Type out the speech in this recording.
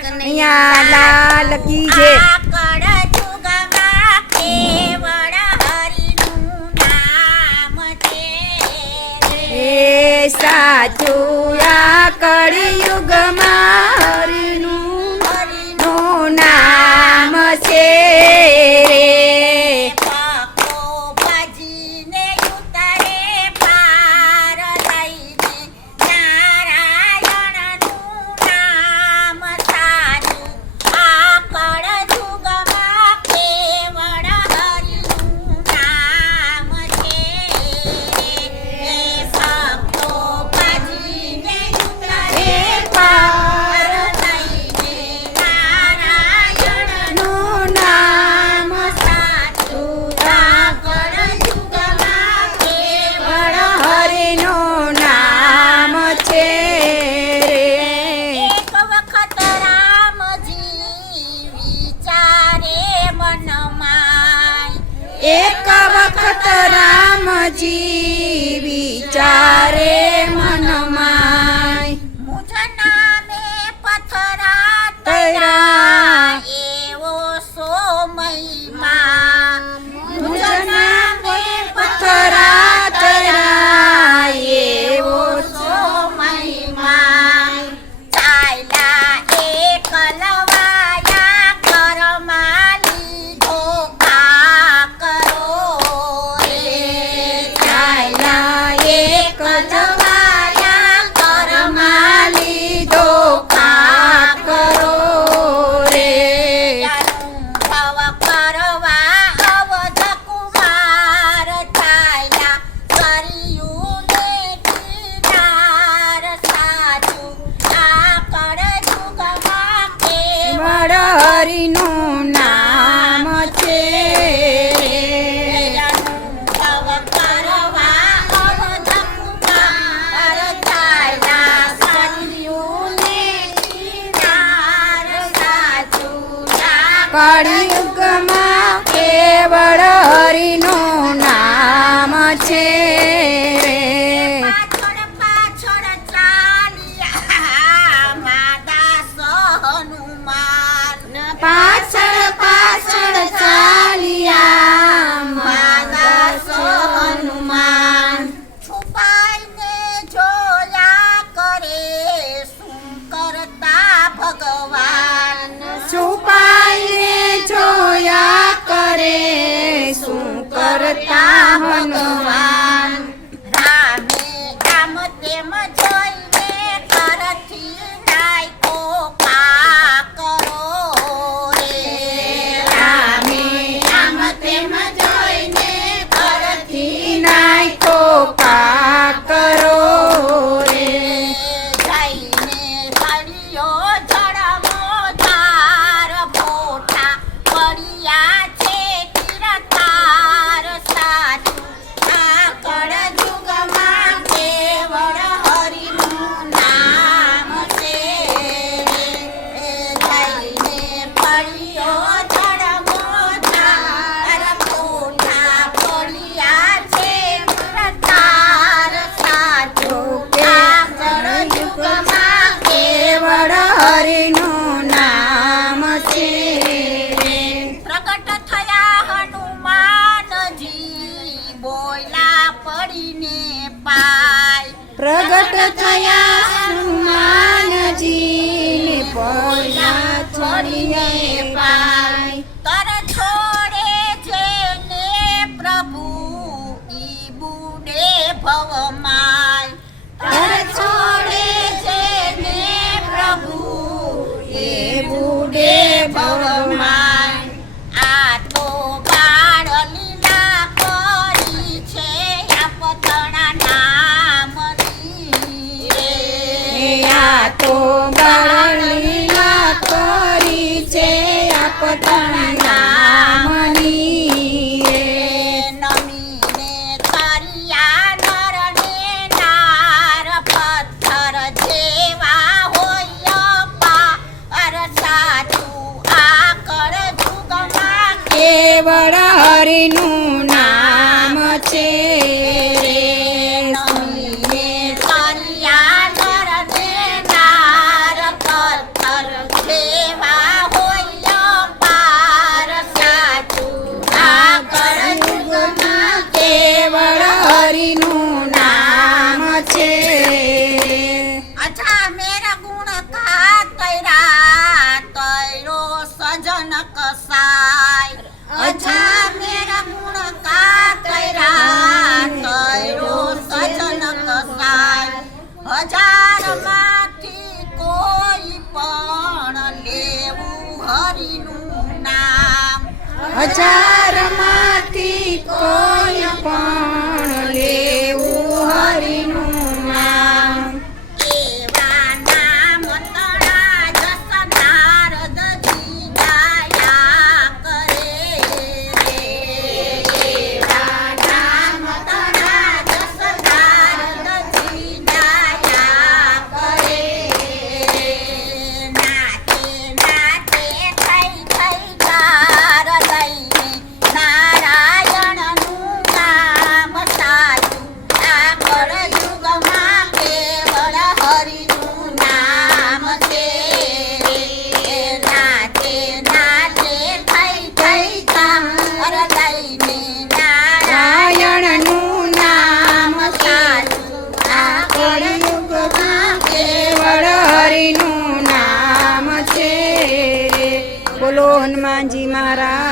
કનૈયા લાલ કી જય. સાચું આ કળિયુગમાં હરિનું નામ છે રે. એક વખત રામજી વિચારે મનમાં, મુજ નામે પથરા તૈરા એવો સોમયમાં, મુજ નામે પથરા તૈરા એવો સોમયમાં ચાલ્યા એકલવાયા ઘરમાં લીધો કા કરો રે. ચાલ્યા એક જવાયા ઘરમાં લીધો કા કરો રે. ભવ કરવા અવધ કુમાર ચાલ્યા કર્યું ને કિનાર સાચું આ કળયુગમાં કેવળ હરિનું નામ છે રે. ભવ કરવા અવધ કુમાર ચાલ્યા કર્યું ને કિનાર સાચું આ કળિયુગમાં કેવળ હરિનું નામ છે રે. પાછળ પાછળ ચાલ્યા માદાસ હનુમાન, પાછળ પાછળ ચાલ્યા માદાસ હનુમાન. છુપાઈને જોયા કરે શું કરતા ભગવાન. છુપાઈને જોયા કરે શું કરતા ભગવાન. રામે આમ તેમ જોઈને ઘરથી નાખ્યો કા કરો રે. રામે આમ તેમ જોઈને ઘરથી નાખ્યો કા કરો રે. જઈને હળિયો જળમો ધાર પોઠા પડ્યા છે કિરતાર સાચું આ કળયુગમાં કેવળ હરિનું નામ છે રે. જઈને પડ્યો જળમો ધાર પોઠા પડ્યા છે કિરતાર સાચું આ કળયુગમાં કેવળ હરિનું નામ છે રે. પ્રગટ થયા હનુમાનજી બોયલા પડીને પાય. પ્રગટ થયા હનુમાનજી પોયલા છોડીને પાય. તર છોડે જેને પ્રભુ ઈ બુડે ભવમાય. તર છોડે જેને પ્રભુ એ બુડે ભવમાય. આ તો બાળ લીલા કરી છે આપતણા નામની રે. આ તો બાળલીલા કરી છે આપતણા નામની રે. નમીને કર્યા નરને નાર પથ્થર જેવા હોય પાર સાચું આ કળયુગમાં કેવળ હરિનું નામ છે રે. નમીને કર્યા નરને નાર પથ્થર જેવા હરિનું નામ. હજારમાંથી કોઈ પણ લેવું હરિનું નામ. એવા નામ તળા જસ નારદજી ગાયા કરે રે. એવા નામ તળા જસ નારદજી ગાયા કરે રે. નાચે નાચે થઈ થઈ ગાર લઈને નારાયણનું નામ સાચું. આ કળયુગમાં કેવળ હરિનું નામ છે રે. નાચે નાચે થઈ થઈ ગાર લઈને નારાયણનું નામ સાચું. આ કળયુગમાં કેવળ હરિનું નામ છે રે. બોલો હનુમાનજી મહારાજ.